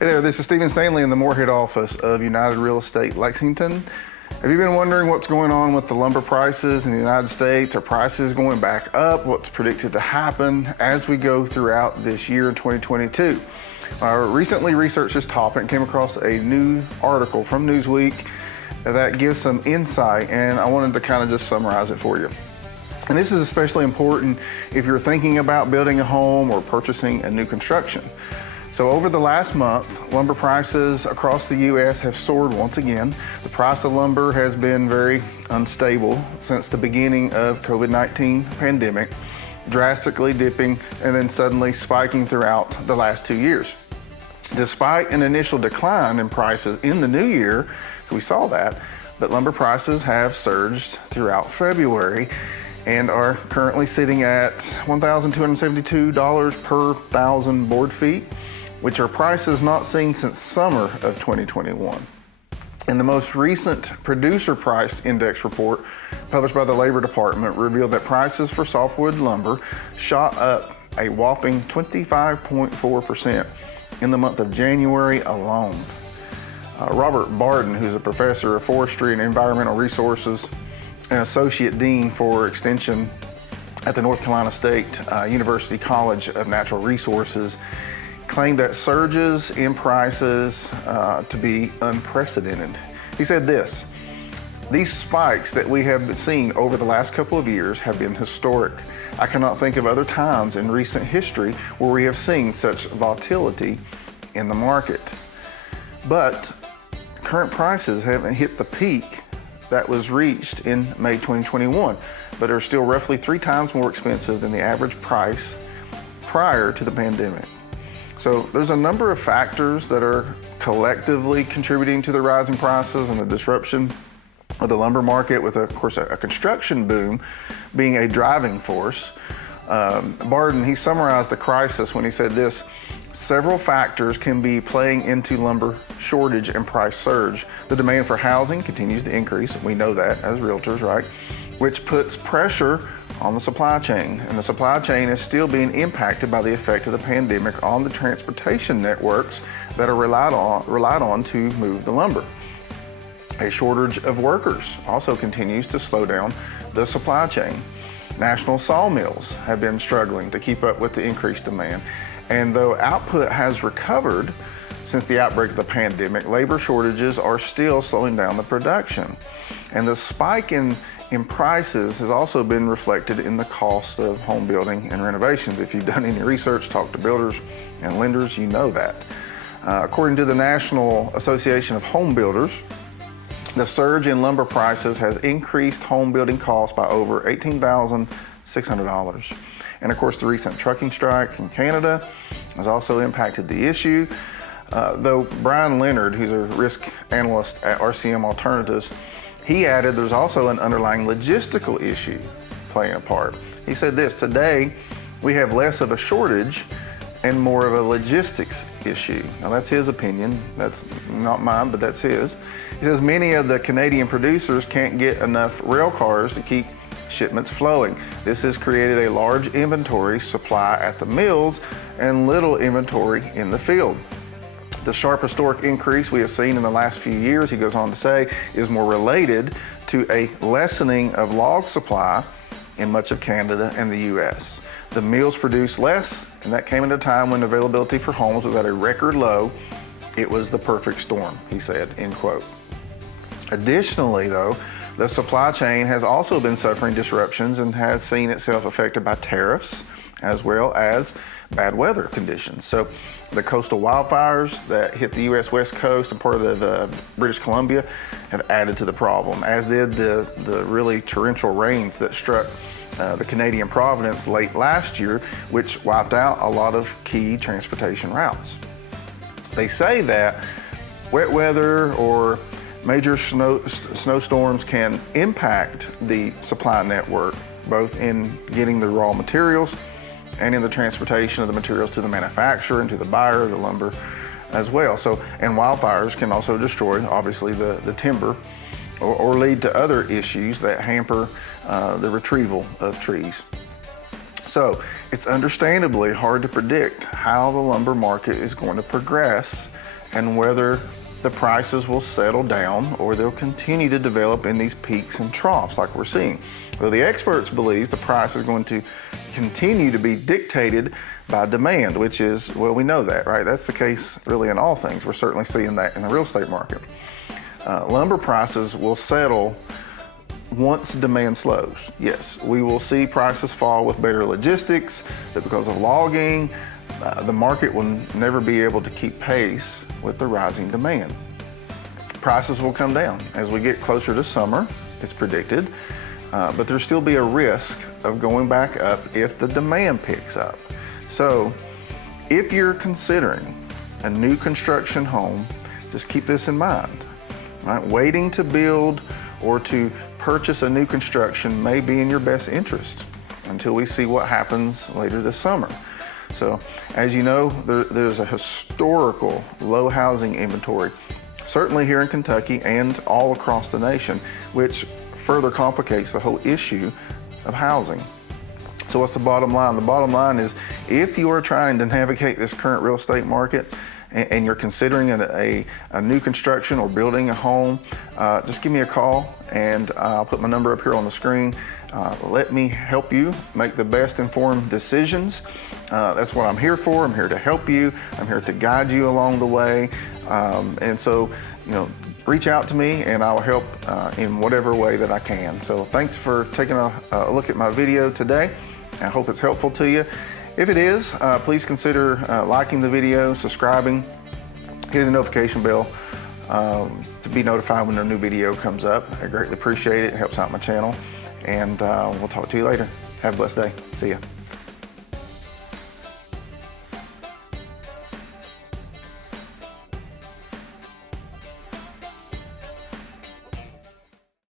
Hey there, this is Stephen Stanley in the Moorhead office of United Real Estate Lexington. Have you been wondering what's going on with the lumber prices in the United States? Are prices going back up? What's predicted to happen as we go throughout this year in 2022? I recently researched this topic and came across a new article from Newsweek that gives some insight, and I wanted to kind of just summarize it for you. And this is especially important if you're thinking about building a home or purchasing a new construction. So over the last month, lumber prices across the U.S. have soared once again. The price of lumber has been very unstable since the beginning of COVID-19 pandemic, drastically dipping and then suddenly spiking throughout the last 2 years. Despite an initial decline in prices in the new year, we saw that, but lumber prices have surged throughout February and are currently sitting at $1,272 per thousand board feet, which are prices not seen since summer of 2021. And the most recent Producer Price Index report published by the Labor Department revealed that prices for softwood lumber shot up a whopping 25.4% in the month of January alone. Robert Barden, who's a professor of forestry and environmental resources and associate dean for extension at the North Carolina State University College of Natural Resources, claimed that surges in prices to be unprecedented. He said this: "These spikes that we have seen over the last couple of years have been historic. I cannot think of other times in recent history where we have seen such volatility in the market." But current prices haven't hit the peak that was reached in May 2021, but are still roughly 3 times more expensive than the average price prior to the pandemic. So there's a number of factors that are collectively contributing to the rising prices and the disruption of the lumber market, with, of course, a construction boom being a driving force. Barden, he summarized the crisis when he said this: "Several factors can be playing into lumber shortage and price surge. The demand for housing continues to increase, and we know that as realtors, right? Which puts pressure on the supply chain, and the supply chain is still being impacted by the effect of the pandemic on the transportation networks that are relied on to move the lumber. A shortage of workers also continues to slow down the supply chain. National sawmills have been struggling to keep up with the increased demand, and though output has recovered since the outbreak of the pandemic, labor shortages are still slowing down the production. And the spike in prices has also been reflected in the cost of home building and renovations. If you've done any research, talked to builders and lenders, you know that. According to the National Association of Home Builders, the surge in lumber prices has increased home building costs by over $18,600. And of course, the recent trucking strike in Canada has also impacted the issue. Though Brian Leonard, who's a risk analyst at RCM Alternatives, he added there's also an underlying logistical issue playing a part. He said this: "Today, we have less of a shortage and more of a logistics issue." Now that's his opinion. That's not mine, but that's his. He says many of the Canadian producers can't get enough rail cars to keep shipments flowing. This has created a large inventory supply at the mills and little inventory in the field. The sharp historic increase we have seen in the last few years," he goes on to say, "is more related to a lessening of log supply in much of Canada and the U.S. The mills produced less, and that came at a time when availability for homes was at a record low. It was the perfect storm," he said, end quote. Additionally, though, the supply chain has also been suffering disruptions and has seen itself affected by tariffs as well as bad weather conditions. So the coastal wildfires that hit the U.S. West Coast and part of the British Columbia have added to the problem, as did the really torrential rains that struck the Canadian Providence late last year, which wiped out a lot of key transportation routes. They say that wet weather or major snowstorms can impact the supply network, both in getting the raw materials and in the transportation of the materials to the manufacturer and to the buyer of the lumber as well. So, and wildfires can also destroy, obviously, the timber or lead to other issues that hamper the retrieval of trees. So it's understandably hard to predict how the lumber market is going to progress and whether the prices will settle down or they'll continue to develop in these peaks and troughs like we're seeing. Well, the experts believe the price is going to continue to be dictated by demand, which is, well, we know that, right? That's the case really in all things. We're certainly seeing that in the real estate market. Lumber prices will settle once demand slows. Yes, we will see prices fall with better logistics, but because of logging, the market will never be able to keep pace with the rising demand. Prices will come down as we get closer to summer, it's predicted, but there'll still be a risk of going back up if the demand picks up. So if you're considering a new construction home, just keep this in mind. Right? Waiting to build or to purchase a new construction may be in your best interest until we see what happens later this summer. So as you know, there's a historical low housing inventory, certainly here in Kentucky and all across the nation, which further complicates the whole issue of housing. So what's the bottom line? The bottom line is if you are trying to navigate this current real estate market and you're considering a new construction or building a home, just give me a call and I'll put my number up here on the screen. Let me help you make the best informed decisions. That's what I'm here for. I'm here to help you. I'm here to guide you along the way. And so, reach out to me and I'll help in whatever way that I can. So thanks for taking a look at my video today. I hope it's helpful to you. If it is, please consider liking the video, subscribing, hit the notification bell to be notified when a new video comes up. I greatly appreciate it. It helps out my channel. And we'll talk to you later. Have a blessed day. See ya.